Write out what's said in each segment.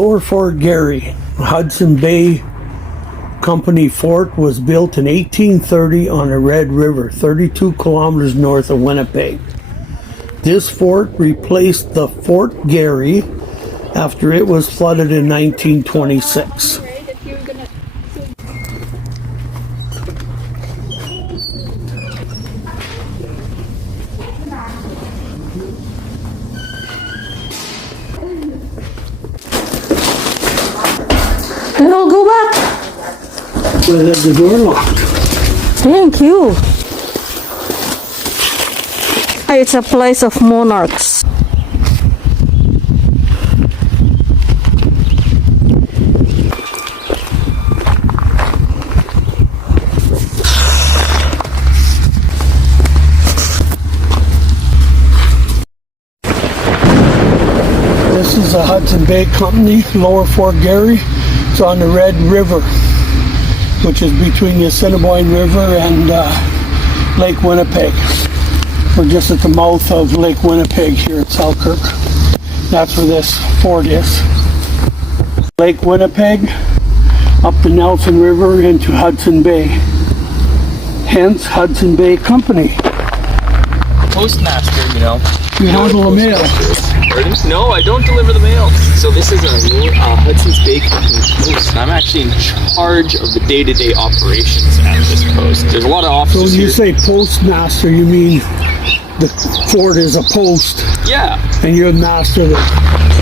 Lower Fort Garry, Hudson Bay Company fort, was built in 1830 on the Red River, 32 kilometers north of Winnipeg. This fort replaced the Fort Garry after it was flooded in 1926. And I'll go back. But have the door locked. Thank you. It's a place of monarchs. This is the Hudson Bay Company, Lower Fort Garry. It's on the Red River, which is between the Assiniboine River and Lake Winnipeg. We're just at the mouth of Lake Winnipeg here at Selkirt. That's where this fort is. Lake Winnipeg, up the Nelson River into Hudson Bay. Hence, Hudson Bay Company. Postmaster, you know. You handle the mail. No, I don't deliver the mail. So this is a Hudson's Bay Company post. I'm actually in charge of the day-to-day operations at this post. There's a lot of officers So when you here. say postmaster, you mean the fort is a post, Yeah. and you're the master of the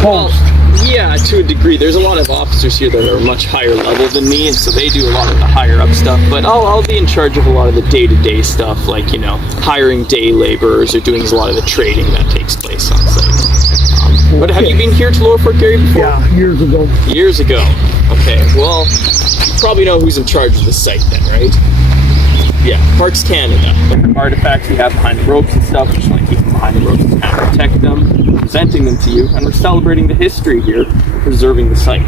Well, post. yeah, to a degree. There's a lot of officers here that are much higher level than me, and so they do a lot of the higher up stuff. But I'll be in charge of a lot of the day-to-day stuff, like, you know, hiring day laborers or doing a lot of the trading that takes place on site. But have you been here to Lower Fort Garry before? Yeah, years ago. Years ago. Okay, well, you probably know who's in charge of the site then, right? Yeah, Parks Canada. The artifacts we have behind the ropes and stuff, we just want to keep them behind the ropes and kind of protect them, presenting them to you, and we're celebrating the history here, preserving the site.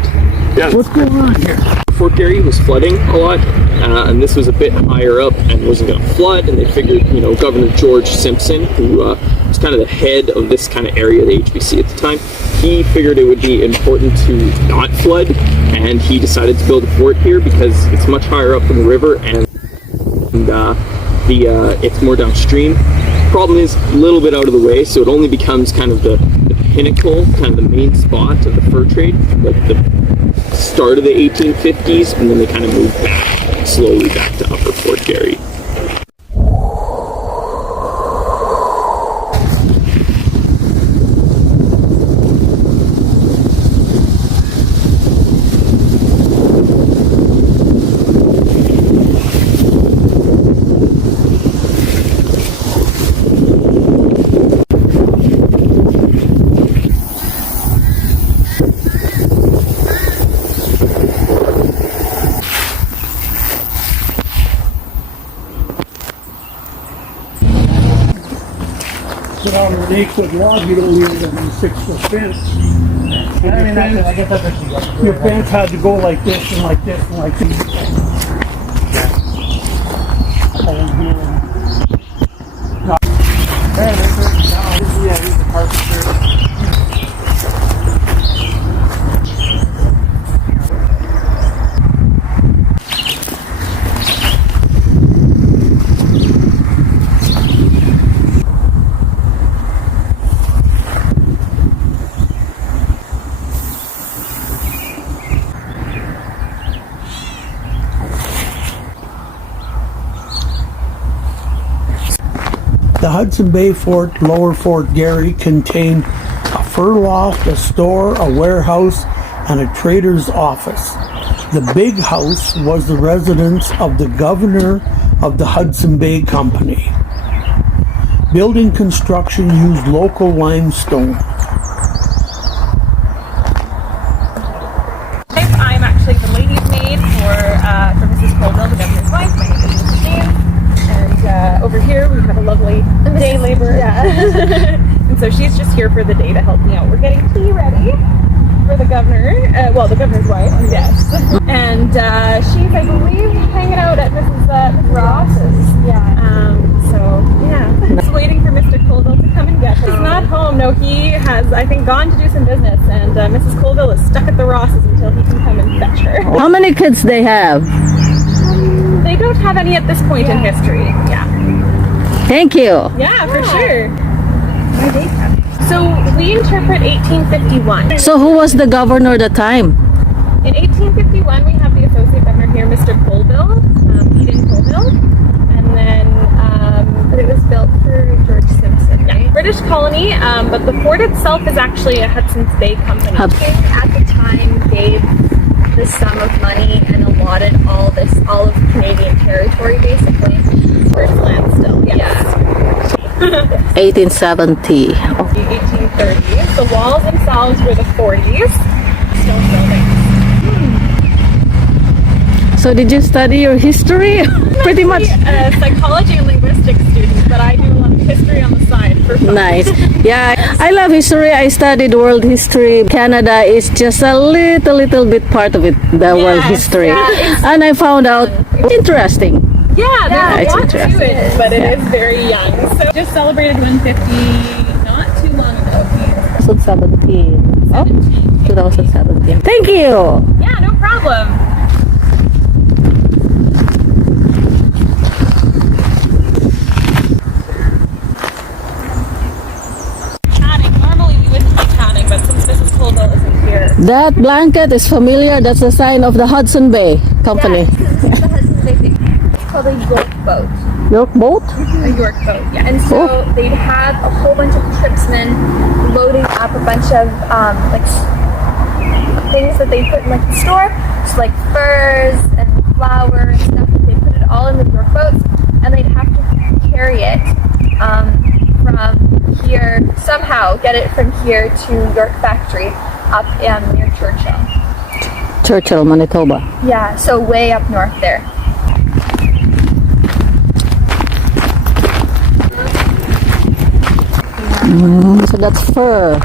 Yeah. What's going on here? Fort Garry was flooding a lot, and this was a bit higher up and wasn't going to flood, and they figured, you know, Governor George Simpson, who was kind of the head of this kind of area, the HBC at the time, he figured it would be important to not flood, and he decided to build a fort here because it's much higher up in the river, and it's more downstream. Problem is a little bit out of the way, so it only becomes kind of the pinnacle, kind of the main spot of the fur trade, like the start of the 1850s, and then they kind of moved back, slowly back to Upper Fort Garry. Sit on an 8-foot log, you don't need a 6-foot fence. And I guess that's what you get. your fence had to go like this and like this and like this. Yeah, he's a carpenter. The Hudson Bay Fort, Lower Fort Garry, contained a fur loft, a store, a warehouse, and a trader's office. The big house was the residence of the governor of the Hudson Bay Company. Building construction used local limestone. I'm actually the lady's maid for Mrs. Colville, the governor's wife. My name is Mrs. James. And over here we have a lovely day laborer. Yeah. And so she's just here for the day to help me out. We're getting tea ready for the governor. The governor's wife. Yes. And she's, I believe, hanging out at Mrs. Ross's. Yeah. So yeah. Just waiting for Mr. Colville to come and get her. He's not home. no, he has, I think, gone to do some business, and Mrs. Colville is stuck at the Rosses until he can come and fetch her. How many kids they have? They don't have any at this point in history. Yeah. Thank you. Yeah, for sure. So we interpret 1851. So who was the governor at the time? In 1851, we have the associate governor here, Mr. Colville, Eden Colville, and then it was built for George Simpson, right? British colony, but the fort itself is actually a Hudson's Bay company. At the time gave the sum of money and allotted all of Canadian territory basically. First land still, yes. 1870. 1830s. The walls themselves were the 40s. Stone buildings. So did you study your history? Pretty much. A psychology and linguistics student, but I do a lot of history on the side for fun. Nice. Yeah, I love history. I studied world history. Canada is just a little bit part of it, the world history. Yeah, and I found out interesting. Yeah, there's it's a lot to interesting. it, but it is very young. So just celebrated 150 not too long ago. 2017. Oh, 2017. Thank you. Yeah, no problem. Tanning. Normally we wouldn't be tanning, but since Mrs. Colville isn't here. That blanket is familiar. That's the sign of the Hudson Bay Company. The Hudson's Bay thing. It's called a York boat. York boat? A York boat, yeah. And so they'd have a whole bunch of tripsmen loading up a bunch of things that they put in like the store, just like furs and flour and stuff. They put it all in the York boats, and they'd have to carry it from here somehow, get it from here to York Factory up near Churchill. Churchill, Manitoba. Yeah, so way up north there. So that's fur.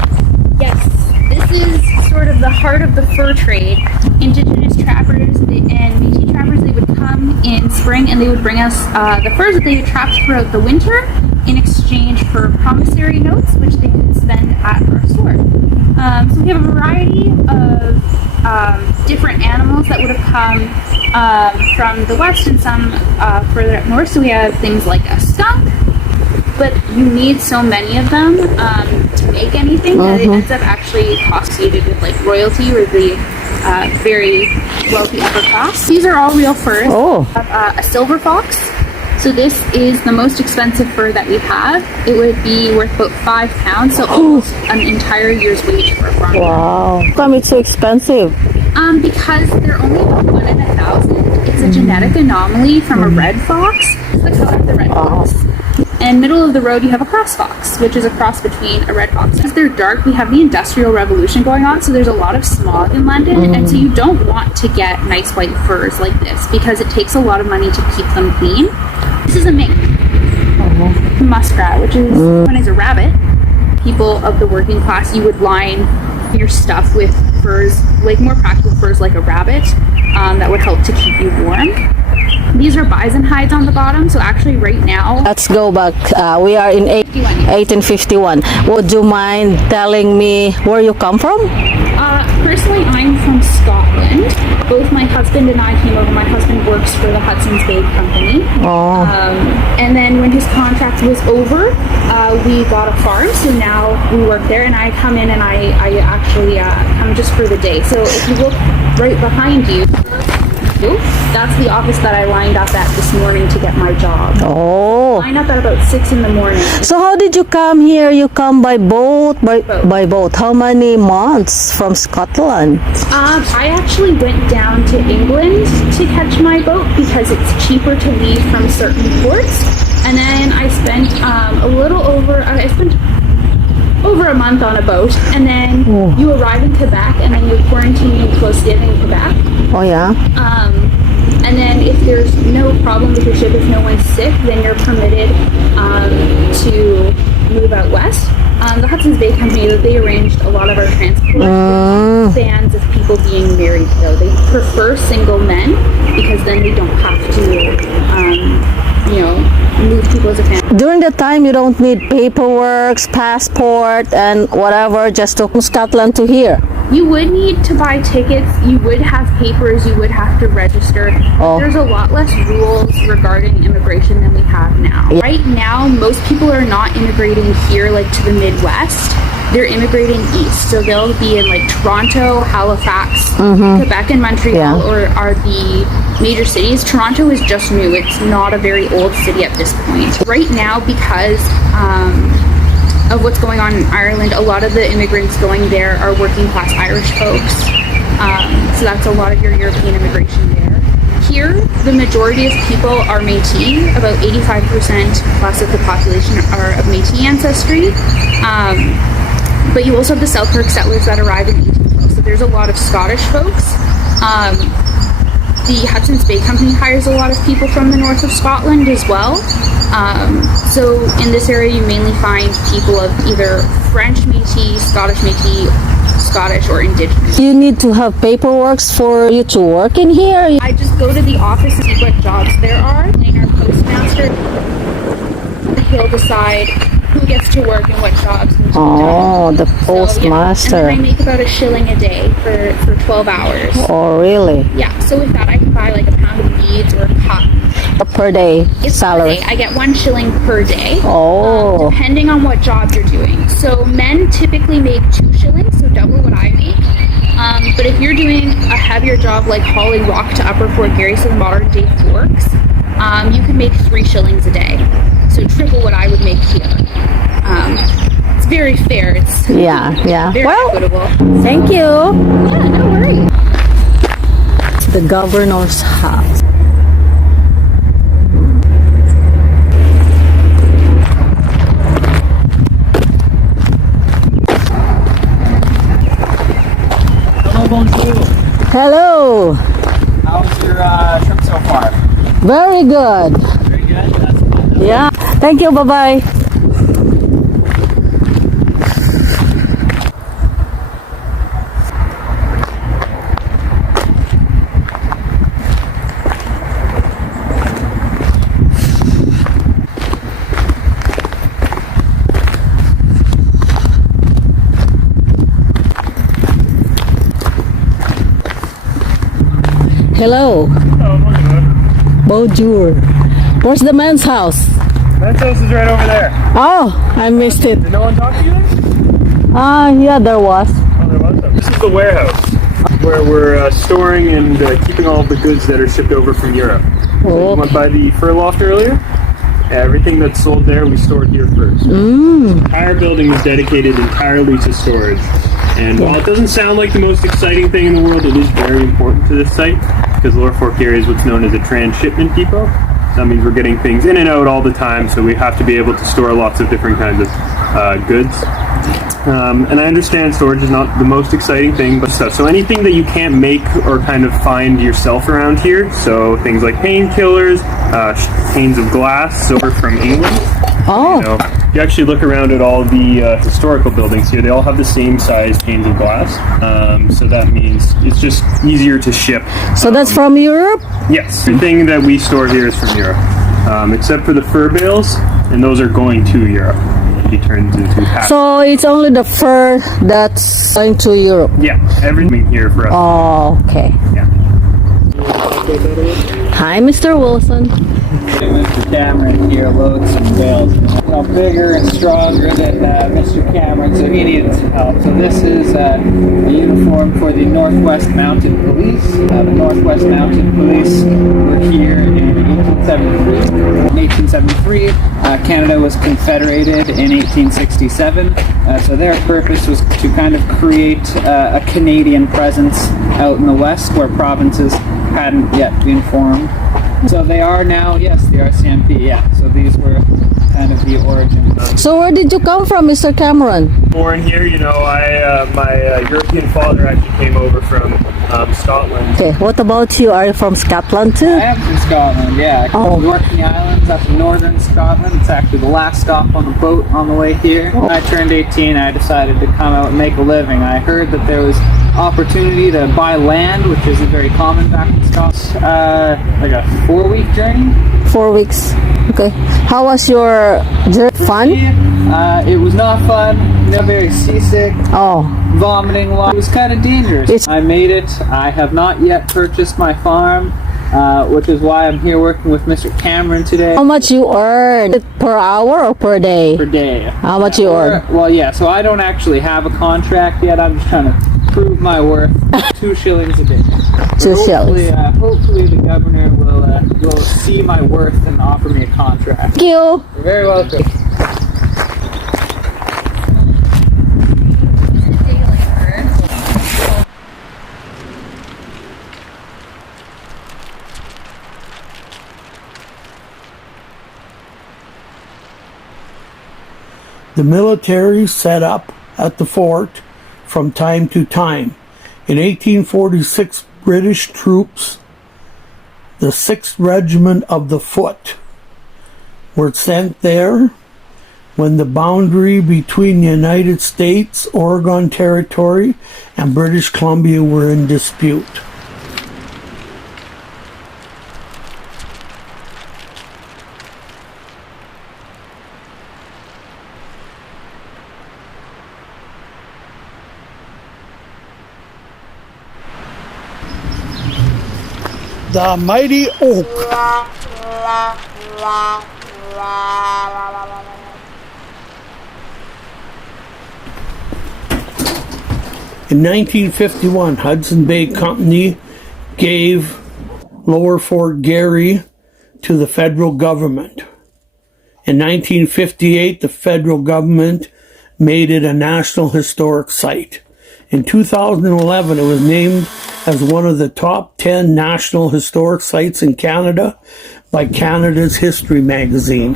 Yes, this is sort of the heart of the fur trade. Indigenous trappers and Métis trappers, they would come in spring and they would bring us the furs that they had trapped throughout the winter in exchange for promissory notes, which they could spend at our store. So we have a variety of different animals that would have come from the west and some further up north. So we have things like a skunk, but you need so many of them to make anything that it ends up actually associated with like royalty or the very wealthy upper class. These are all real furs. Oh. We have, a silver fox. So this is the most expensive fur that we have. It would be worth about £5, so almost an entire year's wage for a farmer. Wow. How come it's so expensive? Because they're only about 1 in 1,000. It's a genetic anomaly from a red fox. It's the color of the red fox. And middle of the road, you have a cross fox, which is a cross between a red fox. Because they're dark, we have the Industrial Revolution going on, so there's a lot of smog in London, and so you don't want to get nice white furs like this because it takes a lot of money to keep them clean. This is a mink. Muskrat, which is when it's a rabbit. People of the working class, you would line your stuff with furs, like more practical furs like a rabbit, that would help to keep you warm. These are bison hides on the bottom, so actually right now... Let's go back. We are in 1851. Would you mind telling me where you come from? Personally, I'm from Scotland. Both my husband and I came over. My husband works for the Hudson's Bay Company. Oh. And then when his contract was over, we got a farm, so now we work there, and I come in and I actually come just for the day. So if you look right behind you, that's the office that I lined up at this morning to get my job. Oh. Lined up at about 6 in the morning. So how did you come here? You come by boat? By boat. How many months from Scotland? I actually went down to England to catch my boat because it's cheaper to leave from certain ports. And then I spent over a month on a boat, and then you arrive in Quebec, and then you're quarantined close to in Quebec. Oh yeah. And then if there's no problem with your ship, if no one's sick, then you're permitted to move out west. The Hudson's Bay Company, they arranged a lot of our transport. Fans of people being married, though. They prefer single men because then they don't have to, move people as a family. During the time, you don't need paperwork, passport, and whatever, just to Scotland to here. You would need to buy tickets, you would have papers, you would have to register. Oh. There's a lot less rules regarding immigration than we have now. Yeah. Right now, most people are not immigrating here like to the Midwest. They're immigrating east. So they'll be in like Toronto, Halifax, Quebec, and Montreal, Yeah. or are the major cities. Toronto is just new. It's not a very old city at this point. Right now, because of what's going on in Ireland, a lot of the immigrants going there are working class Irish folks. So that's a lot of your European immigration there. Here, the majority of people are Métis. About 85% plus of the population are of Métis ancestry. But you also have the Selkirt settlers that arrive in 1812. So there's a lot of Scottish folks. The Hudson's Bay Company hires a lot of people from the north of Scotland as well. So in this area, you mainly find people of either French Métis, Scottish, or Indigenous. You need to have paperwork for you to work in here. I just go to the office and see what jobs there are. And our postmaster, he'll decide who gets to work and what jobs need to be done. Oh, the So, yeah. postmaster. And then I make about $1 a day for 12 hours. Oh, really? Yeah, so with that I can buy like a pound of beads or cotton. Per day It's salary. per day. I get $1 per day. Oh. Depending on what job you're doing. So men typically make $2, so double what I make. But if you're doing a heavier job like hauling rock to Upper Fort Garry, so the modern day Forks, you can make $3 a day. So triple what I would make here. It's very fair. It's Yeah. very Well, equitable. thank you. Yeah, no worries. The governor's house. Hello, bonjour. Hello. How's your trip so far? Very good. Very good. That's good. Yeah. Thank you. Bye-bye. Hello. Bonjour. Where's the men's house? Men's house is right over there. Oh, I missed it. Did no one talk to you then? Yeah, there was. Oh, there was. This is the warehouse where we're storing and keeping all of the goods that are shipped over from Europe. So you went by the fur loft earlier? Everything that's sold there, we stored here first. The entire building is dedicated entirely to storage. And while it doesn't sound like the most exciting thing in the world, it is very important to this site because Lower Fort Garry is what's known as a transshipment depot. That means we're getting things in and out all the time, so we have to be able to store lots of different kinds of goods. And I understand storage is not the most exciting thing, but stuff. So anything that you can't make or kind of find yourself around here, so things like painkillers, panes of glass, silver from England. Oh. You know, if you actually look around at all the historical buildings here, they all have the same size panes of glass. So that means it's just easier to ship. So that's from Europe? Yes, everything that we store here is from Europe, except for the fur bales, and those are going to Europe. He turns into hats. So it's only the fur that's going to Europe? Yeah, everything here for us. Oh, okay. Yeah. Hi, Mr. Wilson. Mr. Cameron here loads some bales. Bigger and stronger than Mr. Cameron, so he needed some help. So this is a uniform for the Northwest Mounted Police. The Northwest Mounted Police were here in 1873. In 1873, Canada was confederated in 1867. So their purpose was to kind of create a Canadian presence out in the West where provinces hadn't yet been formed. So they are now, yes, the RCMP, yeah. So these were kind of the origins. So where did you come from, Mr. Cameron? Born here, you know, my European father actually came over from Scotland. Okay, what about you? Are you from Scotland too? I am from Scotland, yeah. Oh. The Orkney Islands, up in northern Scotland. It's actually the last stop on the boat on the way here. When I turned 18, I decided to come out and make a living. I heard that there was opportunity to buy land, which isn't very common back in Scotland. Like a 4-week journey. 4 weeks. Okay. How was your journey? Fun? It was not fun. Not very seasick. Oh. Vomiting a lot. It was kind of dangerous. I made it. I have not yet purchased my farm, which is why I'm here working with Mr. Cameron today. How much you earn? Per hour or per day? Per day. How much you earn? Well, yeah, so I don't actually have a contract yet. I'm just trying to prove my worth. 2 shillings a day. 2 shillings. Hopefully the governor will see my worth and offer me a contract. Thank you. You're very welcome. The military set up at the fort from time to time. In 1846, British troops, the 6th Regiment of the Foot, were sent there when the boundary between the United States, Oregon Territory, and British Columbia were in dispute. The mighty oak. In 1951, Hudson Bay Company gave Lower Fort Garry to the federal government. In 1958, the federal government made it a National Historic Site. In 2011, it was named as one of the top 10 National Historic Sites in Canada by Canada's History magazine.